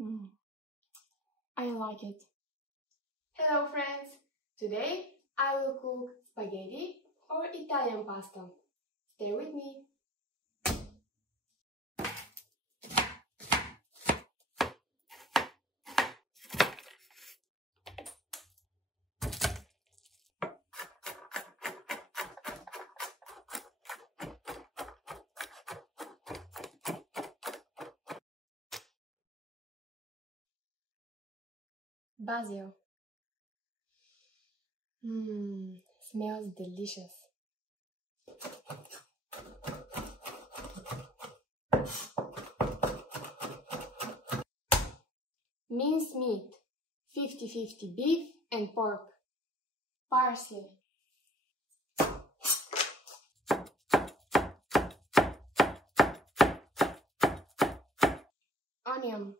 Mm, I like it. Hello friends! Today I will cook spaghetti or Italian pasta. Stay with me! Basil. Smells delicious. Minced meat, 50-50 beef and pork. Parsley. Onion.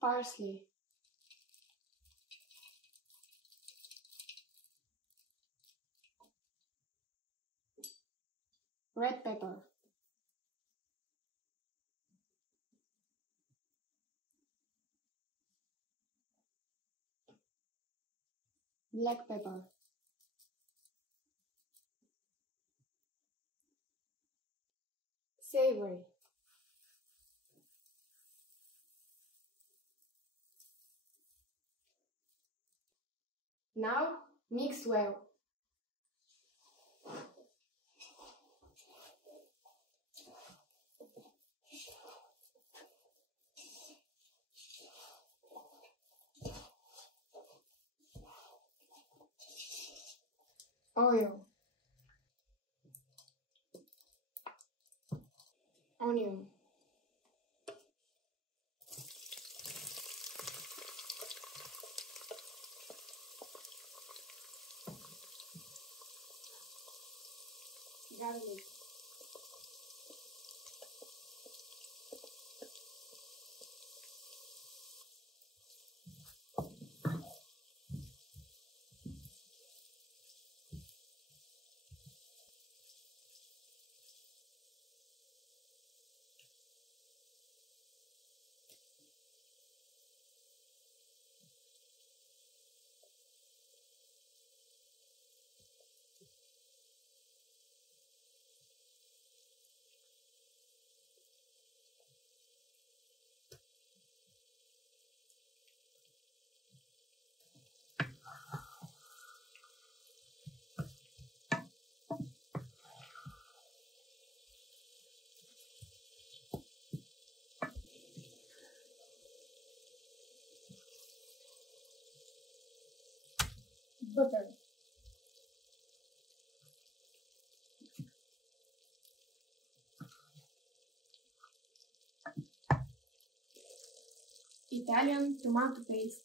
Parsley. Red pepper. Black pepper. Savory. Now mix well. Oil. Onion. Garlic. Butter. Italian tomato paste.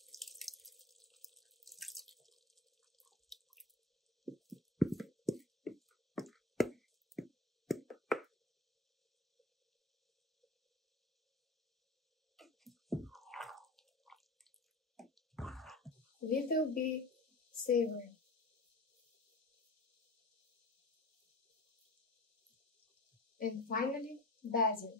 Little bit savory. And finally, basil.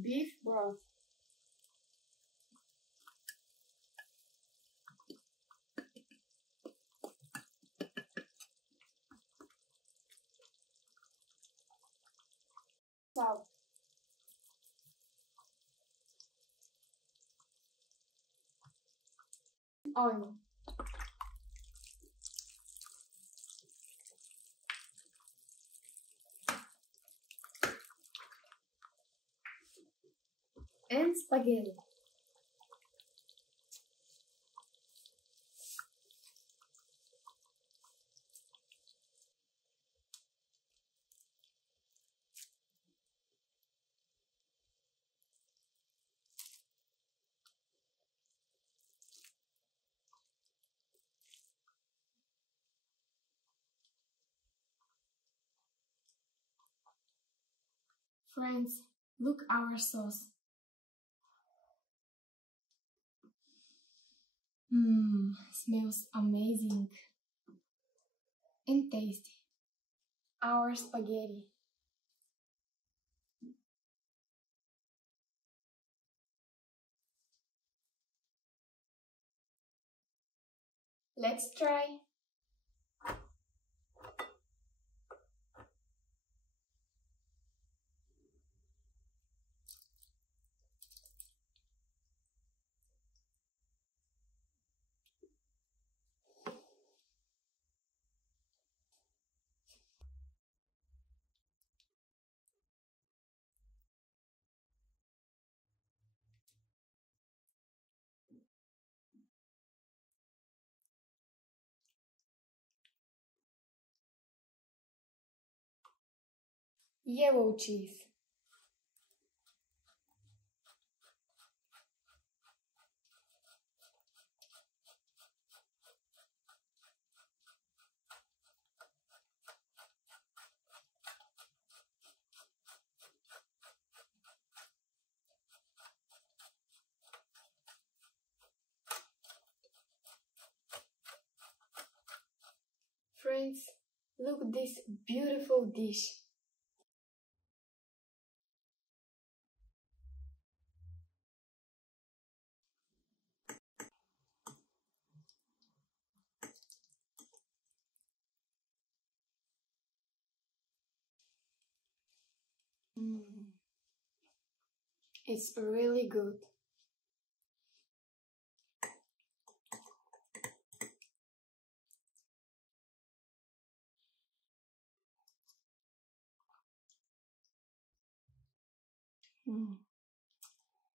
Beef broth. Salt. Oil. And spaghetti. Friends, look our sauce. Smells amazing and tasty. Our spaghetti. Let's try. Yellow cheese. Friends, look this beautiful dish. It's really good.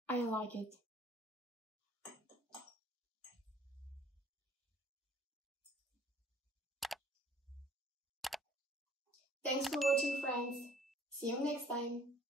I like it. Thanks for watching, friends. See you next time.